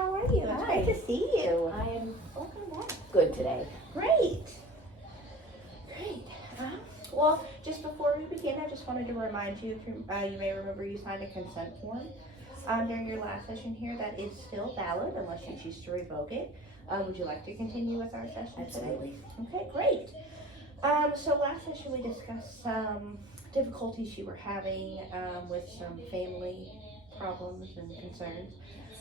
how are you? It's great to see you. I am good today. Great. Well, just before we begin, I just wanted to remind you, if you may remember you signed a consent form during your last session here. That is still valid unless you choose to revoke it. Would you like to continue with our session Absolutely. today? Okay, great. So last session we discussed some difficulties you were having with some family problems and concerns.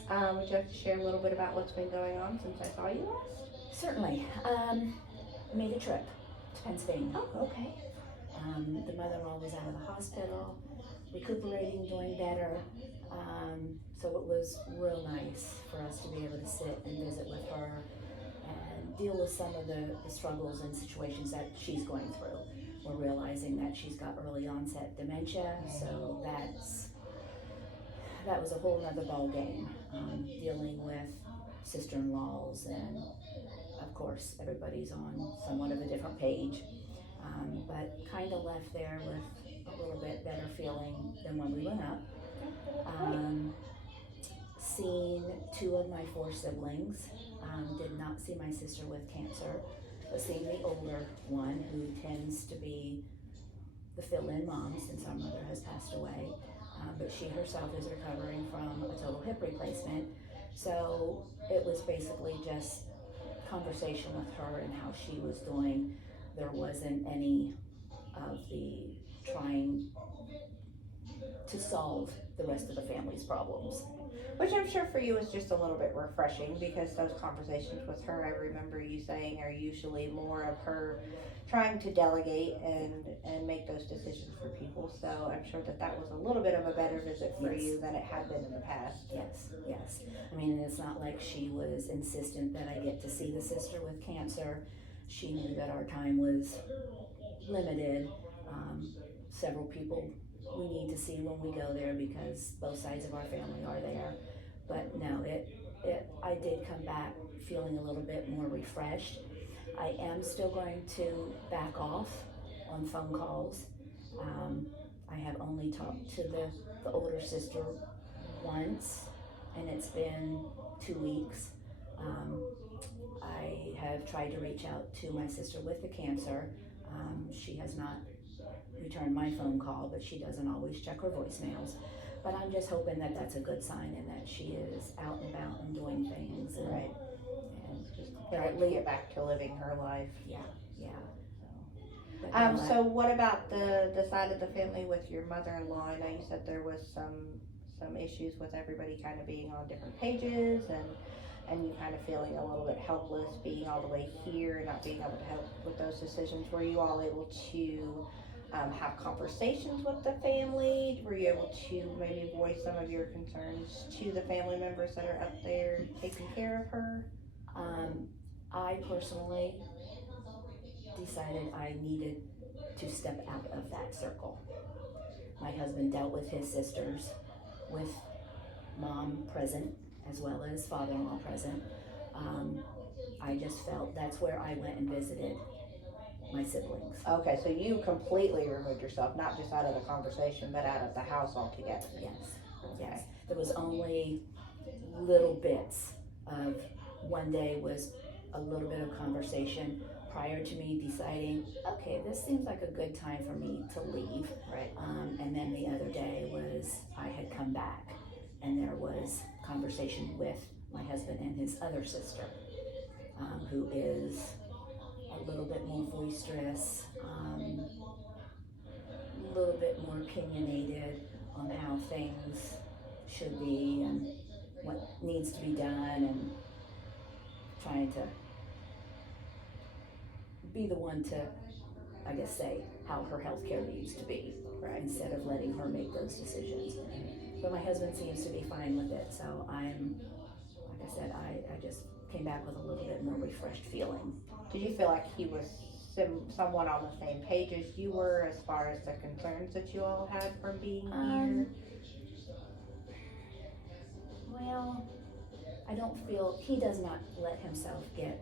Would you like to share a little bit about what's been going on since I saw you last? Certainly. Made a trip to Pennsylvania. Oh, okay. The mother-in-law was out of the hospital, recuperating, doing better. So it was real nice for us to be able to sit and visit with her and deal with some of the struggles and situations that she's going through. We're realizing that she's got early onset dementia, so that was a whole nother ball game, dealing with sister-in-laws, and of course everybody's on somewhat of a different page, but kind of left there with a little bit better feeling than when we went up. Seen 2 of my 4 siblings, did not see my sister with cancer, but seeing the older one, who tends to be the fill-in mom since our mother has passed away, but she herself is recovering from a total hip replacement. So it was basically just conversation with her and how she was doing. There wasn't any of the trying to solve the rest of the family's problems. Which I'm sure for you is just a little bit refreshing, because those conversations with her, I remember you saying, are usually more of her trying to delegate and make those decisions for people. So I'm sure that was a little bit of a better visit for you than it had been in the past. Yes. I mean, it's not like she was insistent that I get to see the sister with cancer. She knew that our time was limited. Several people we need to see when we go there, because both sides of our family are there. But no, I did come back feeling a little bit more refreshed. I am still going to back off on phone calls. I have only talked to the older sister once, and it's been 2 weeks. I have tried to reach out to my sister with the cancer. She has not returned my phone call, but she doesn't always check her voicemails. But I'm just hoping that that's a good sign, and that she is out and about and doing things. And, right. And just apparently get back to living her life. Yeah. So what about the side of the family with your mother-in-law? I know you said there was some issues with everybody kind of being on different pages, and you kind of feeling a little bit helpless being all the way here and not being able to help with those decisions. Were you all able to have conversations with the family? Were you able to maybe voice some of your concerns to the family members that are up there taking care of her? I personally decided I needed to step out of that circle. My husband dealt with his sisters, with mom present as well as father-in-law present. I just felt that's where I went and visited my siblings. Okay, so you completely removed yourself, not just out of the conversation, but out of the house altogether. Yes. There was only little bits of, one day was a little bit of conversation prior to me deciding, okay, this seems like a good time for me to leave. Right. And then the other day was I had come back, and there was conversation with my husband and his other sister, who is a little bit more boisterous, a little bit more opinionated on how things should be and what needs to be done, and trying to be the one to, I guess, say how her health care needs to be, right, instead of letting her make those decisions. But my husband seems to be fine with it, so I'm, like I said, I just came back with a little bit more refreshed feeling. Did you feel like he was somewhat on the same page as you were as far as the concerns that you all had from being here? Well, I don't feel, he does not let himself get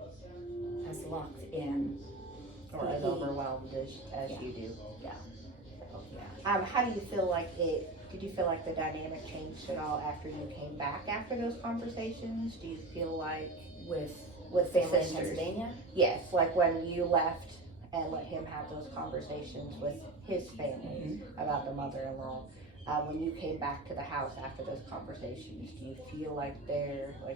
as locked in. Or as overwhelmed as you do? Yeah. Yeah. How do you feel like did you feel like the dynamic changed at all after you came back after those conversations? Do you feel like With with the family in sisters? Pennsylvania? Yes, like when you left and let him have those conversations with his family about the mother-in-law. When you came back to the house after those conversations, do you feel like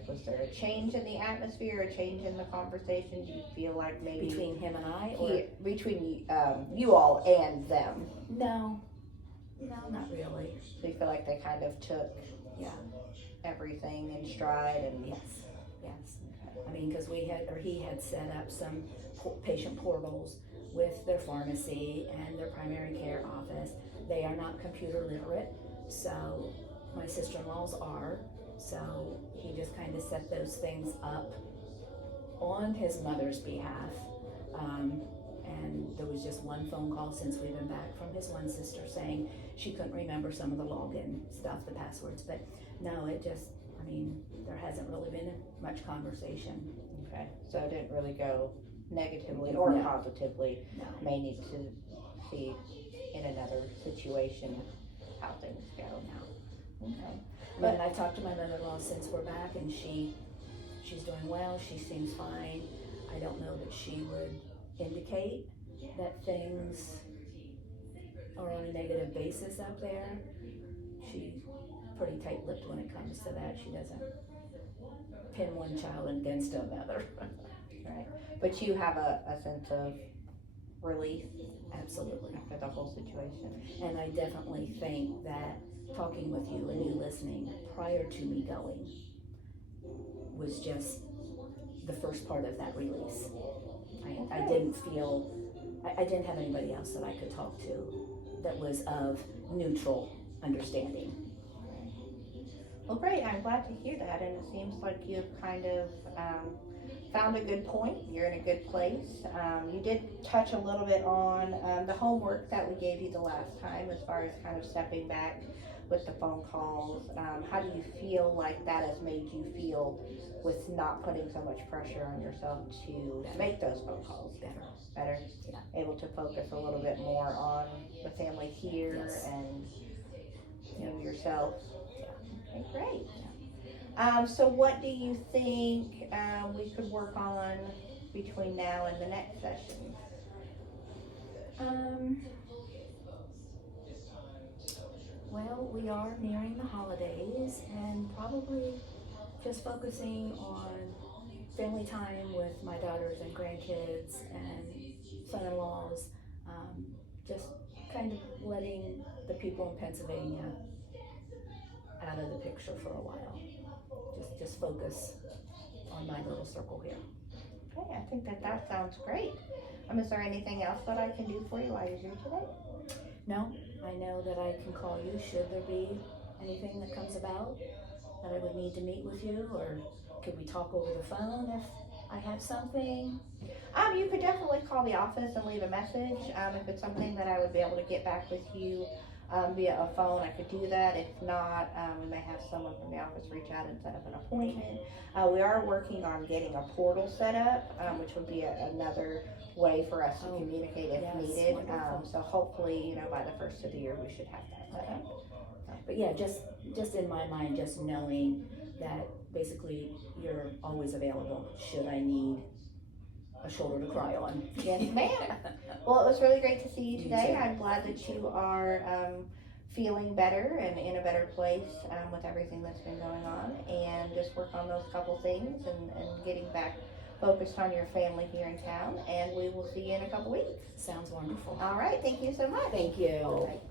was there a change in the atmosphere, a change in the conversation? Do you feel like maybe Between him and I, or between you all and them? no, not really. So you feel like they kind of took Yeah. everything in stride and Yes. I mean, because he had set up some patient portals with their pharmacy and their primary care office. They are not computer literate, so my sister-in-laws are. So he just kind of set those things up on his mother's behalf. And there was just one phone call since we've been back from his one sister saying she couldn't remember some of the login stuff, the passwords. But no, there hasn't really been much conversation. Okay, so it didn't really go negatively or positively. No. May need to see in another situation how things go. No. Okay. But I've talked to my mother-in-law since we're back, and she's doing well. She seems fine. I don't know that she would indicate that things are on a negative basis up there. She's pretty tight-lipped when it comes to that. She doesn't pin one child against another. Right. But you have a sense of relief Absolutely. after the whole situation. And I definitely think that talking with you and you listening prior to me going was just the first part of that release. I didn't feel, I didn't have anybody else that I could talk to that was of neutral understanding. Well, great. I'm glad to hear that, and it seems like you've kind of found a good point. You're in a good place. You did touch a little bit on the homework that we gave you the last time as far as kind of stepping back with the phone calls. How do you feel like that has made you feel with not putting so much pressure on yourself to make those phone calls? Better? Yeah. Able to focus a little bit more on the family here and yourself? Okay, great. So what do you think we could work on between now and the next session? Well, we are nearing the holidays and probably just focusing on family time with my daughters and grandkids and son-in-laws. Just kind of letting the people in Pennsylvania out of the picture for a while. Just focus on my little circle here. Okay, I think that sounds great. Is there anything else that I can do for you while you're here today? No, I know that I can call you should there be anything that comes about that I would need to meet with you, or could we talk over the phone if I have something? You could definitely call the office and leave a message. If it's something that I would be able to get back with you via a phone, I could do that. If not, we may have someone from the office reach out and set up an appointment. We are working on getting a portal set up, which would be another way for us to communicate if needed. So hopefully, by the first of the year, we should have that set up. But yeah, just in my mind, just knowing that basically you're always available should I need a shoulder to cry on. Yes, ma'am. Well, it was really great to see you today. too. I'm glad that you are feeling better and in a better place with everything that's been going on, and just work on those couple things and getting back focused on your family here in town, and we will see you in a couple weeks. Sounds wonderful. All right. Thank you so much. Thank you. All right.